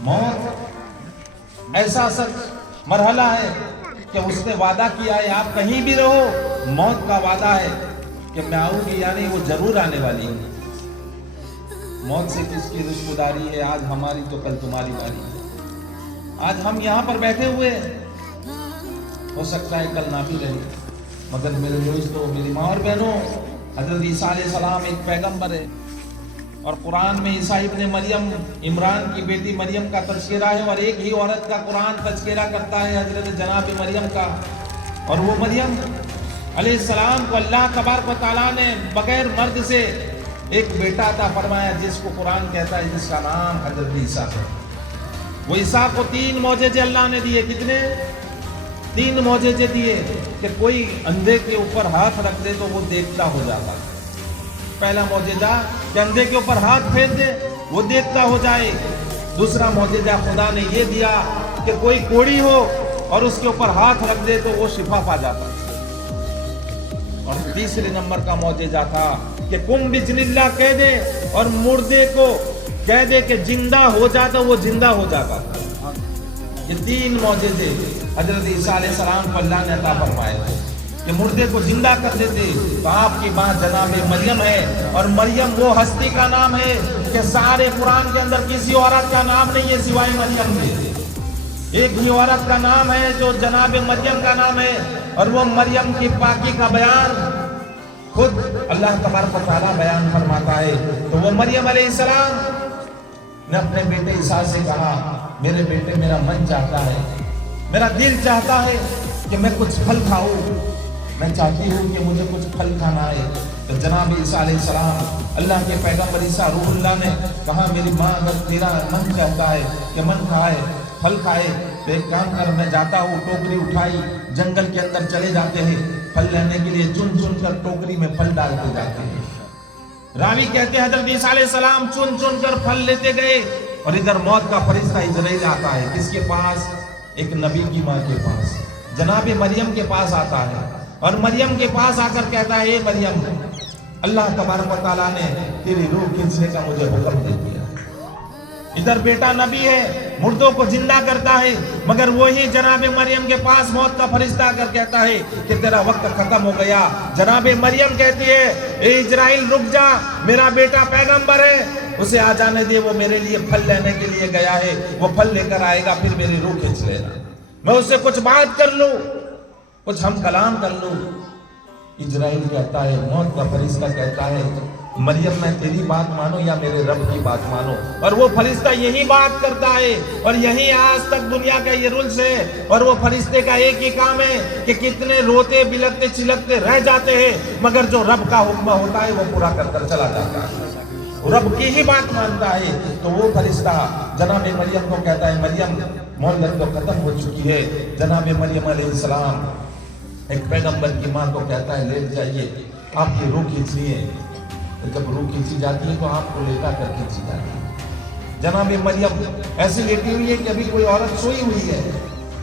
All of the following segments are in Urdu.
موت ایسا سچ مرحلہ ہے کہ اس نے وعدہ کیا ہے آپ کہیں بھی رہو، موت کا وعدہ ہے کہ میں آؤں گی، یعنی وہ ضرور آنے والی ہے۔ موت سے کس کی رشتہ داری ہے؟ آج ہماری تو کل تمہاری باری ہے۔ آج ہم یہاں پر بیٹھے ہوئے ہو سکتا ہے کل نہ بھی رہے، مگر میرے دوستوں، میری ماں اور بہنوں، حضرت عیسیٰ علیہ السلام ایک پیغمبر ہے، اور قرآن میں عیسیٰ ابن مریم، عمران کی بیٹی مریم کا تذکرہ ہے، اور ایک ہی عورت کا قرآن تذکرہ کرتا ہے، حضرت جناب مریم کا۔ اور وہ مریم علیہ السلام کو اللہ تبارک و تعالیٰ نے بغیر مرد سے ایک بیٹا عطا فرمایا، جس کو قرآن کہتا ہے، جس کا نام حضرت عیسیٰ ہے۔ وہ عیسیٰ کو 3 معجزے اللہ نے دیے۔ کتنے؟ 3 معجزے دیے کہ کوئی اندھے کے اوپر ہاتھ رکھ دے تو وہ دیکھتا ہو جاتا۔ پہلا معجزہ کہ اندھے کے اوپر ہاتھ پھیر دے وہ دیکھتا ہو جائے۔ دوسرا معجزہ خدا نے یہ دیا کہ کوئی کوڑی ہو اور اس کے اوپر ہاتھ رکھ دے تو وہ شفا پا جاتا۔ اور تیسرے نمبر کا معجزہ تھا کہ کم بسم اللہ کہہ دے اور مردے کو کہہ دے کہ زندہ ہو جاتا، وہ زندہ ہو جاتا۔ یہ 3 معجزے حضرت عیسیٰ علیہ السلام کو اللہ نے عطا فرمائے کہ مردے کو زندہ کر دیتے۔ تو آپ کی ماں جناب مریم ہے، اور مریم وہ ہستی کا نام ہے کہ سارے قرآن کے اندر کسی عورت کا نام نہیں ہے سوائے مریم کے۔ ایک ہی عورت کا نام ہے جو جناب مریم کا نام ہے، اور وہ مریم کی پاکی کا بیان خود اللہ تبارک و تعالیٰ بیان فرماتا ہے۔ تو وہ مریم علیہ السلام نے اپنے بیٹے عیسیٰ سے کہا، میرے بیٹے، میرا من چاہتا ہے، میرا دل چاہتا ہے کہ میں کچھ پھل کھاؤں، میں چاہتی ہوں کہ مجھے کچھ پھل کھانا ہے۔ تو جناب عیسیٰ علیہ السلام، اللہ کے پیغمبر عیسیٰ روح اللہ نے کہا، میری ماں اگر تیرا من چاہتا ہے کہ من کھائے، پھل کھائے، تو ایک کام کر، میں جاتا ہوں، ٹوکری اٹھائی، جنگل کے اندر چلے جاتے ہیں پھل لینے کے لیے، چن چن کر ٹوکری میں پھل ڈالتے جاتے ہیں۔ راوی کہتے ہیں حضرت عیسیٰ علیہ السلام چن چن کر پھل لیتے گئے، اور ادھر موت کا فرشتہ اسرائیل آتا ہے۔ کس کے پاس؟ ایک نبی کی ماں کے پاس، جناب مریم کے پاس آتا ہے، اور مریم کے پاس آ کر کہتا ہے، اے مریم، اللہ تبارک و تعالیٰ نے تیری روح کھینچنے کا مجھے حکم دے دیا۔ ادھر بیٹا نبی ہے، مردوں کو زندہ کرتا ہے، مگر وہی جناب مریم کے پاس موت کا فرشتہ آ کر کہتا ہے کہ تیرا وقت ختم ہو گیا۔ جناب مریم کہتی ہے، اے اسرائیل رک جا، میرا بیٹا پیغمبر ہے، اسے آ جانے دے، وہ میرے لیے پھل لینے کے لیے گیا ہے، وہ پھل لے کر آئے گا، پھر میری روح کھینچ لینا، میں اس سے کچھ بات کر لوں، کچھ ہم کلام کر لوں۔ اسرائیل کہتا ہے، موت کا فرشتہ کہتا ہے، مریم میں تیری بات مانو یا میرے رب کی بات مانو؟ اور وہ فرشتہ یہی بات کرتا ہے، اور یہی آج تک دنیا کا یہ رولز ہے، اور وہ فرشتے کا ایک ہی کام ہے کہ کتنے روتے بلکتے چلکتے رہ جاتے ہیں، مگر جو رب کا حکم ہوتا ہے وہ پورا کر کر چلا جاتا ہے، رب کی ہی بات مانتا ہے۔ تو وہ فرشتہ جناب مریم کو کہتا ہے، مریم مہلت تو ختم ہو چکی ہے۔ جناب مریم علیہ السلام ایک پیغمبر کی ماں کو کہتا ہے، لیٹ جائیے، آپ کی روح کھینچنی ہے۔ جب روح کھینچی جاتی ہے تو آپ کو لیٹا کر کھینچی جاتی ہے۔ جناب مریم ایسی لیٹی ہوئی ہے کہ ابھی کوئی عورت سوئی ہوئی ہے۔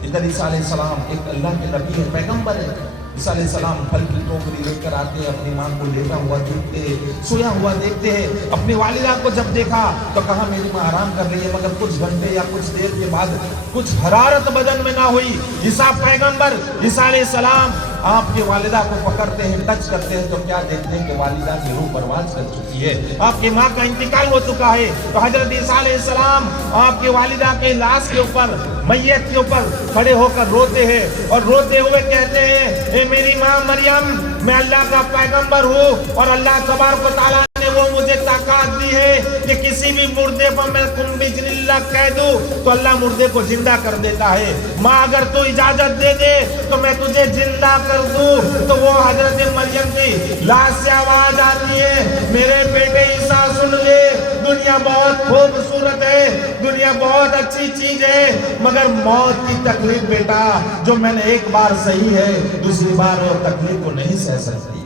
ادھر عیسیٰ علیہ السلام ایک اللہ کے نبی ہے، پیغمبر ہے۔ عیسیٰ علیہ السلام پھل کی ٹوکری لے کر آتے ہیں، اپنی ماں کو لیٹا ہوا دیکھتے ہیں، سویا ہوا دیکھتے ہیں۔ اپنی والدہ کو جب دیکھا تو کہا، میری ماں آرام کر رہی ہے، مگر کچھ گھنٹے یا کچھ دیر کے بعد کچھ حرارت بدن میں نہ ہوئی۔ عیسیٰ پیغمبر عیسیٰ علیہ السلام آپ کی والدہ کو پکڑتے ہیں، ٹچ کرتے ہیں، تو کیا دیکھتے ہیں کہ والدہ کی روح پرواز کر چکی ہے، آپ کی ماں کا انتقال ہو چکا ہے۔ تو حضرت عیسیٰ علیہ السلام آپ کی والدہ کے لاش کے اوپر، میت کے اوپر کھڑے ہو کر روتے ہیں، اور روتے ہوئے کہتے ہیں، اے میری ماں مریم، میں اللہ کا پیغمبر ہوں، اور اللہ تبارک و تعالیٰ نے وہ مجھے طاقت دی ہے کہ کسی بھی مردے پر میں کن بسم اللہ کہہ دوں تو اللہ مردے کو زندہ کر دیتا ہے۔ ماں اگر تو اجازت دے دے تو میں تجھے زندہ کر دوں۔ تو وہ حضرت مریم کی لاش سے آواز آتی ہے، میرے بیٹے عیسیٰ سن لے، دنیا بہت خوبصورت ہے، دنیا بہت اچھی چیز ہے، مگر موت کی تکلیف بیٹا جو میں نے ایک بار سہی ہے، دوسری بار وہ تکلیف کو نہیں سہ سکتی۔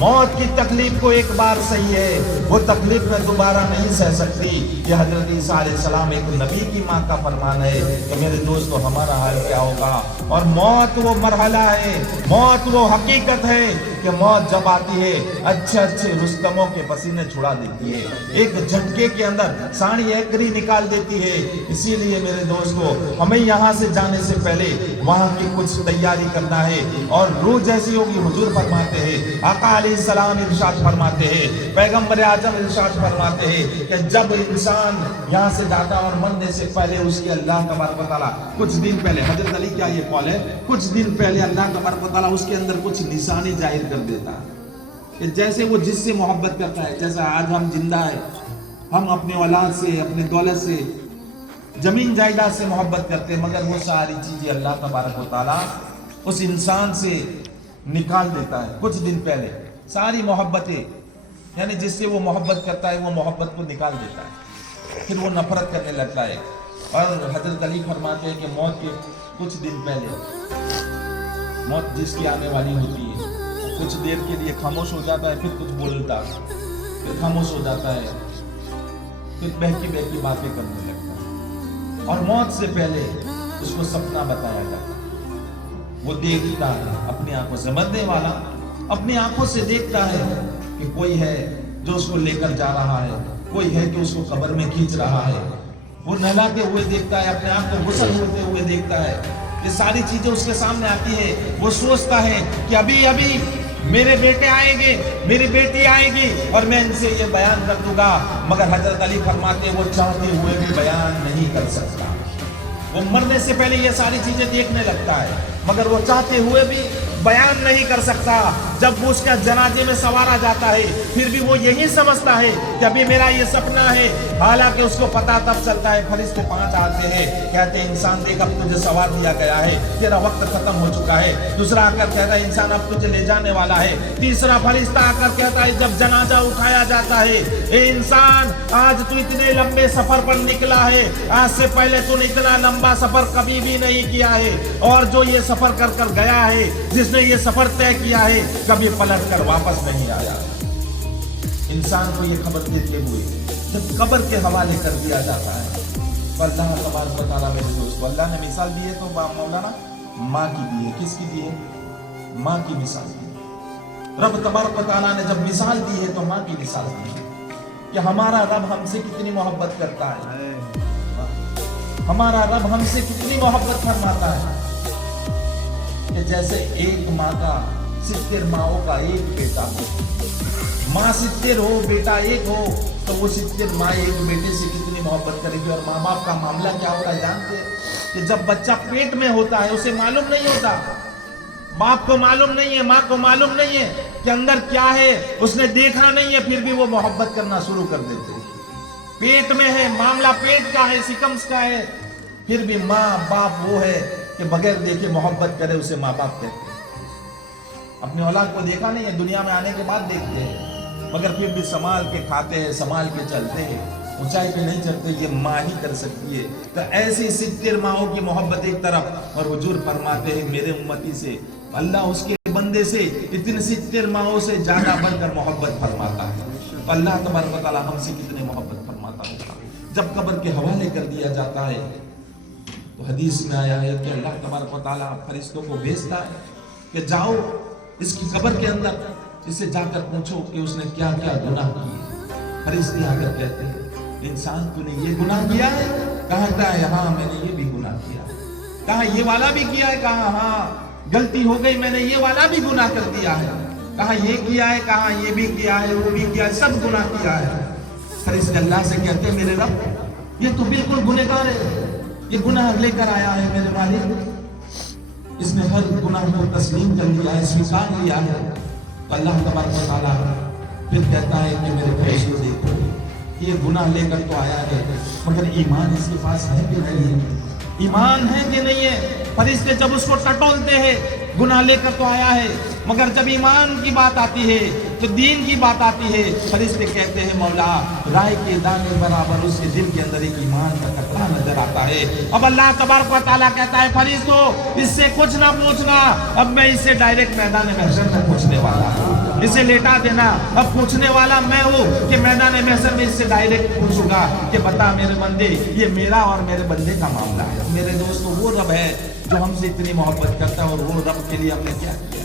موت کی تکلیف کو ایک بار سہی ہے، وہ تکلیف میں دوبارہ نہیں سہ سکتی۔ یہ حضرت عیسیٰ علیہ السلام ایک نبی کی ماں کا فرمان ہے کہ میرے دوستو ہمارا حال کیا ہوگا۔ اور موت وہ مرحلہ ہے، موت وہ حقیقت ہے کہ موت جب آتی ہے اچھے اچھے رستموں کے پسینے چھڑا دیتی ہے، ایک جھٹکے کے اندر ساڑی ایکری نکال دیتی ہے۔ اسی لیے میرے دوستو ہمیں یہاں سے جانے سے پہلے وہاں کی کچھ تیاری کرنا ہے، اور روح جیسی ہوگی حضور فرماتے ہیں، آقا علیہ السلام ارشاد فرماتے ہیں، پیغمبر اعظم ارشاد فرماتے ہیں کہ جب انسان یہاں سے جاتا اور مرنے سے پہلے اس کی اللہ تبارک و تعالیٰ کچھ دن پہلے، حضرت علی کیا یہ قول ہے، کچھ دن پہلے اللہ تبارک و تعالیٰ اس کے اندر کچھ نشانی ظاہر کر دیتا ہے کہ جیسے وہ جس سے محبت کرتا ہے، جیسا آج ہم زندہ ہے، ہم اپنے اولاد سے، اپنے دولت سے، زمین جائیداد سے محبت کرتے ہیں، مگر وہ ساری چیزیں اللہ تبارک و تعالیٰ اس انسان سے نکال دیتا ہے کچھ دن پہلے، ساری محبتیں، یعنی جس سے وہ محبت کرتا ہے وہ محبت کو نکال دیتا ہے، پھر وہ نفرت کرنے لگتا ہے۔ اور حضرت علی فرماتے ہیں کہ موت کے کچھ دن پہلے، موت جس کی آنے والی ہوتی ہے، کچھ دیر کے لیے خاموش ہو جاتا ہے، پھر کچھ بولتا ہے، پھر خاموش ہو جاتا ہے، پھر بہکی بہکی باتیں کرنے لگتا ہے، اور موت سے پہلے اس کو سپنا بتایا جاتا ہے، وہ دیکھتا ہے اپنی آنکھوں سے، مرنے والا اپنی آنکھوں سے دیکھتا ہے کہ کوئی ہے جو اس کو لے کر جا رہا ہے، کوئی ہے کہ اس کو قبر میں کھینچ رہا ہے، وہ نہلاتے ہوئے دیکھتا ہے، اپنے آپ کو غسل ہوتے ہوئے دیکھتا ہے، یہ ساری چیزیں اس کے سامنے آتی ہے، وہ سوچتا ہے کہ ابھی ابھی میرے بیٹے آئیں گے، میری بیٹی آئے گی اور میں ان سے یہ بیان کر دوں گا، مگر حضرت علی فرماتے ہیں وہ چاہتے ہوئے بھی بیان نہیں کر سکتا، وہ مرنے سے پہلے یہ ساری چیزیں دیکھنے لگتا ہے مگر وہ چاہتے ہوئے بھی بیان نہیں کر سکتا۔ جب وہ اس کا جنازے میں سوارا جاتا ہے پھر بھی وہ یہی سمجھتا ہے کہ ابھی میرا یہ سپنا ہے، حالانکہ اس کو پتا تب چلتا ہے، فرشتے 5 آتے ہیں، کہتے ہیں انسان دیکھ اب تجھے سوار دیا گیا ہے، تیرا وقت ختم ہو چکا ہے، دوسرا آ کر کہتا ہے انسان اب تجھے لے جانے والا ہے، تیسرا فرشتہ آ کر کہتا ہے جب جنازہ اٹھایا جاتا ہے، اے انسان آج تو اتنے لمبے سفر پر نکلا ہے، آج سے پہلے تو نے اتنا لمبا سفر کبھی بھی نہیں کیا ہے، اور جو یہ سفر کر کر گیا ہے، جس نے یہ سفر طے کیا ہے، کبھی پلٹ کر واپس نہیں آیا۔ انسان کو یہ خبر دیتے ہوئے جب قبر کے حوالے کر دیا جاتا ہے تو اللہ تبارک و تعالیٰ میرے دوست، اللہ نے مثال دی ہے تو مولانا ماں کی دی ہے، کس کی دی ہے؟ ماں کی مثال دی ہے۔ رب تبارک و تعالیٰ نے جب مثال دی ہے تو ماں کی مثال دی ہے کہ ہمارا رب ہم سے کتنی محبت کرتا ہے، ہمارا رب ہم سے کتنی محبت فرماتا ہے کہ جیسے ایک ماں کا 70 ماؤں کا ایک بیٹا ہو، ماں 70 ہو بیٹا ایک ہو تو وہ 70 ماں ایک بیٹے سے کتنی محبت کرے گی۔ اور ماں باپ کا معاملہ کیا ہوتا ہے جانتے ہیں کہ جب بچہ پیٹ میں ہوتا ہے اسے معلوم نہیں ہوتا، باپ کو معلوم نہیں ہے، ماں کو معلوم نہیں ہے کہ اندر کیا ہے، اس نے دیکھا نہیں ہے، پھر بھی وہ محبت کرنا شروع کر دیتے ہیں۔ پیٹ میں ہے، معاملہ پیٹ کا ہے، سکمس کا ہے، پھر بھی ماں باپ وہ ہے کہ بغیر دیکھے محبت کرے اسے ماں باپ کہتے ہیں۔ اپنی اولاد کو دیکھا نہیں ہے، دنیا میں آنے کے بعد دیکھتے ہیں، مگر پھر بھی سنبھال کے کھاتے ہیں، سنبھال کے چلتے ہیں، اونچائی پہ نہیں چڑھتے، یہ ماں ہی کر سکتی ہے۔ تو ایسی 70 ماؤں کی محبت ایک طرف، اور حضور فرماتے ہیں میرے امتی سے اللہ اس کے بندے سے اتنے 70 ماؤں سے زیادہ بڑھ کر محبت فرماتا ہے۔ تو اللہ تبارک و تعالیٰ ہم سے کتنے محبت فرماتا ہوگا۔ جب قبر کے حوالے کر دیا جاتا ہے تو حدیث میں آیا ہے کہ اللہ تبارک و تعالیٰ فرشتوں کو بھیجتا ہے کہ جاؤ اس کی قبر کے اندر اسے جا کر پوچھو کہ اس نے کیا کیا گناہ کیے۔ فرشتے آ کر کہتے ہیں انسان تو نے یہ گناہ کیا ہے؟ کہتا ہے ہاں میں نے یہ بھی گناہ کیا ہے۔ کہا یہ والا بھی کیا ہے؟ کہا ہاں غلطی ہو گئی، میں نے یہ والا بھی گناہ کر دیا ہے۔ کہا یہ کیا ہے؟ کہا یہ بھی کیا ہے، وہ بھی کیا ہے، سب گناہ کیا ہے۔ فرشتے اللہ سے کہتے ہیں میرے رب یہ تو بالکل گنہگار ہے، یہ گناہ لے کر آیا ہے میرے مالک، اس نے ہر گناہ کو تسلیم کر لیا ہے، سویکار لیا ہے۔ تو اللہ تبارک و تعالیٰ پھر کہتا ہے کہ میرے بھیجو دیکھو یہ گناہ لے کر تو آیا ہے مگر ایمان اس کے پاس ہے کہ نہیں ہے، ایمان ہے کہ نہیں ہے۔ فرشتے جب اس کو ٹٹولتے ہیں گناہ لے کر تو آیا ہے، مگر جب ایمان کی بات آتی ہے تو دین کی بات آتی ہے، فرشتے کہتے ہیں مولا رائے کے دانے برابر اس کے دل کے اندر ایک ایمان کا ٹکڑا نظر آتا ہے۔ اب اللہ تبارک و تعالیٰ کہتا ہے فرشتوں اس سے کچھ نہ پوچھنا، اب میں اس سے ڈائریکٹ میدان محشر میں پوچھنے والا ہوں، اسے لیٹا دینا، اب پوچھنے والا میں ہوں کہ میدان محشر میں اس سے ڈائریکٹ پوچھوں گا کہ بتا میرے بندے یہ میرا اور میرے بندے کا معاملہ ہے۔ میرے دوستو وہ رب ہے جو ہم سے اتنی محبت کرتا ہے، اور وہ رب کے لیے ہم نے کیا کیا،